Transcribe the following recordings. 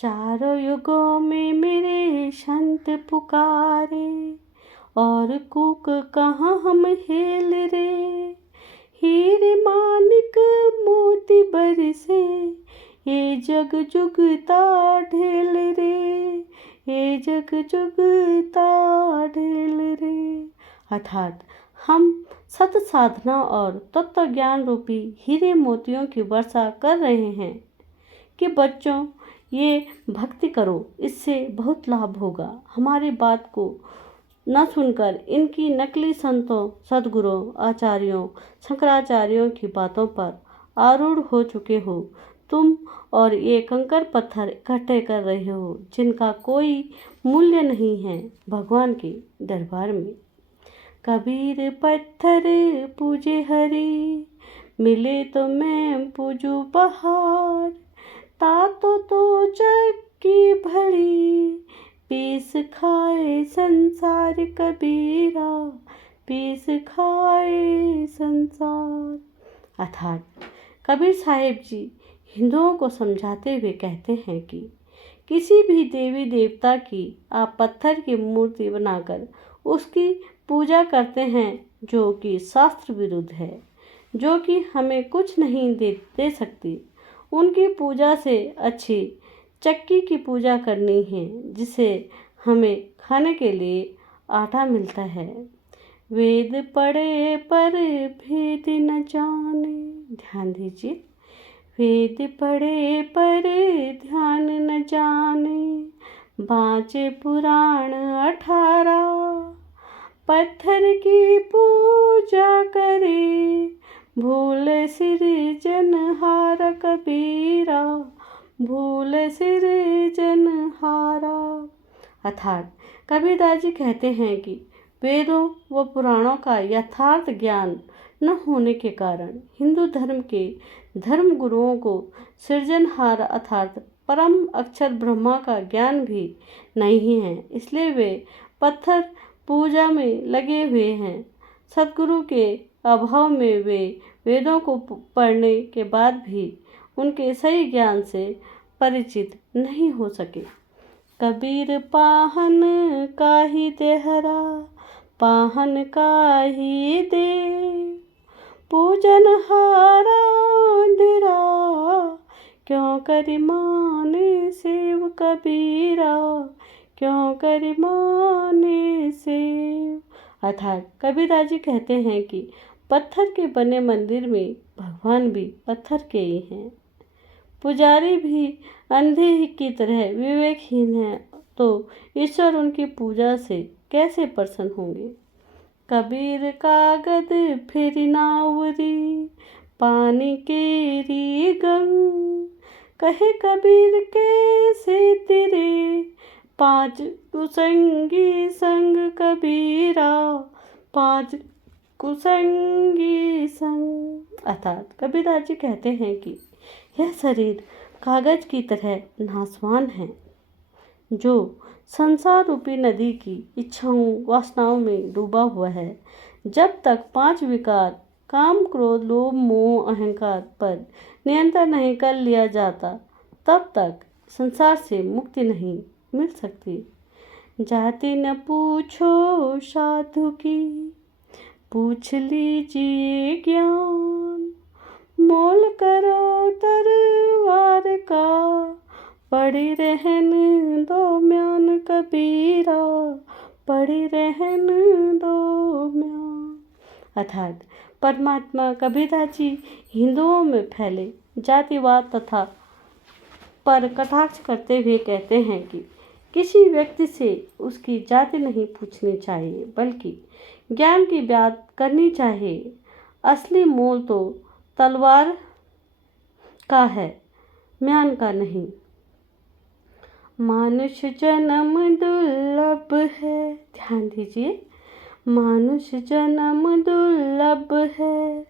चारों युगों में मेरे संत पुकारे, और कूक कहाँ हम हेल रे। हीरे मानिक मोती बरसे, ये जग जुगता ढेल रे, ये जग जुगता ढेल रे। अर्थात हम सत साधना और तत्व ज्ञान रूपी हीरे मोतियों की वर्षा कर रहे हैं कि बच्चों ये भक्ति करो, इससे बहुत लाभ होगा। हमारी बात को न सुनकर इनकी नकली संतों, सद्गुरुओं, आचार्यों, शंकराचार्यों की बातों पर आरूढ़ हो चुके हो तुम, और ये कंकर पत्थर इकट्ठे कर रहे हो जिनका कोई मूल्य नहीं है भगवान के दरबार में। कबीर पत्थर पूजे हरि, मिले तो मैं पूजू बहार। तातो तो चक्की भरी, पीस खाए संसार कबीरा, पीस खाए संसार। अर्थात कबीर साहिब जी हिंदुओं को समझाते हुए कहते हैं कि किसी भी देवी देवता की आप पत्थर की मूर्ति बनाकर उसकी पूजा करते हैं जो कि शास्त्र विरुद्ध है, जो कि हमें कुछ नहीं दे सकती। उनकी पूजा से अच्छी चक्की की पूजा करनी है जिसे हमें खाने के लिए आटा मिलता है। वेद पढ़े पर भेद न जाने, ध्यान दीजिए, वेद पढ़े पर ध्यान न जाने, बाँचे पुराण 18। पत्थर की पूजा करे, भूल सिरजनहार कबीरा, भूल सिरजनहारा। अर्थात कबीरदास जी कहते हैं कि वेदों व पुराणों का यथार्थ ज्ञान न होने के कारण हिंदू धर्म के धर्म गुरुओं को सृजनहार अर्थात परम अक्षर ब्रह्मा का ज्ञान भी नहीं है, इसलिए वे पत्थर पूजा में लगे हुए हैं। सद्गुरु के अभाव में वे वेदों को पढ़ने के बाद भी उनके सही ज्ञान से परिचित नहीं हो सके। कबीर पाहन काही देहरा, पाहन काही दे, पूजन हारा अंधेरा, क्यों करि माने सेव कबीरा, क्यों करि माने सेव। अर्थात कबीरदास जी कहते हैं कि पत्थर के बने मंदिर में भगवान भी पत्थर के ही हैं। पुजारी भी अंधे की तरह विवेकहीन है, तो ईश्वर उनकी पूजा से कैसे प्रसन्न होंगे। कबीर कागद फिर नावरी, पानी केरी गंग, कहे कबीर कैसे तेरे, 5 कुसंगी संग कबीरा, 5 कुसंगी संग। अर्थात कबीरदास जी कहते हैं कि यह शरीर कागज की तरह नासवान है जो संसार रूपी नदी की इच्छाओं वासनाओं में डूबा हुआ है। जब तक 5 विकार काम, क्रोध, लोभ, मोह, अहंकार पर नियंत्रण नहीं कर लिया जाता तब तक संसार से मुक्ति नहीं मिल सकती। जाति न पूछो साधु की, पूछ लीजिए ज्ञान, मोल करो तरवार का, पड़ी रहन दो म्यान कबीरा, पड़ी रहन दो म्यान। अर्थात परमात्मा कबीरदास जी हिंदुओं में फैले जातिवाद तथा पर कटाक्ष करते हुए कहते हैं कि किसी व्यक्ति से उसकी जाति नहीं पूछनी चाहिए, बल्कि ज्ञान की बात करनी चाहिए। असली मोल तो तलवार का है, म्यान का नहीं। मानुष जन्म दुर्लभ है, ध्यान दीजिए, मानुष जन्म दुर्लभ है,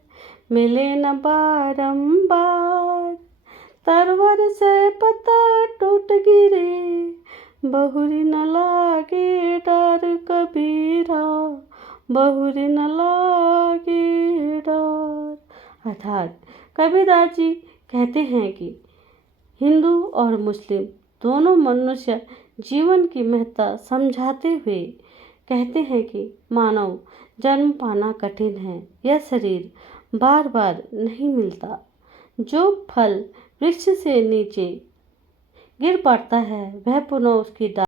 मिले न बारंबार, तरवर से पता टूट गिरे, बहुरी न लागे डर कबीरा, बहुरी न लागे डर। अर्थात कबीरदास जी कहते हैं कि हिंदू और मुस्लिम दोनों मनुष्य जीवन की महत्ता समझाते हुए कहते हैं कि मानव जन्म पाना कठिन है। यह शरीर बार बार नहीं मिलता। जो फल वृक्ष से नीचे गिर पड़ता है वह पुनः उसकी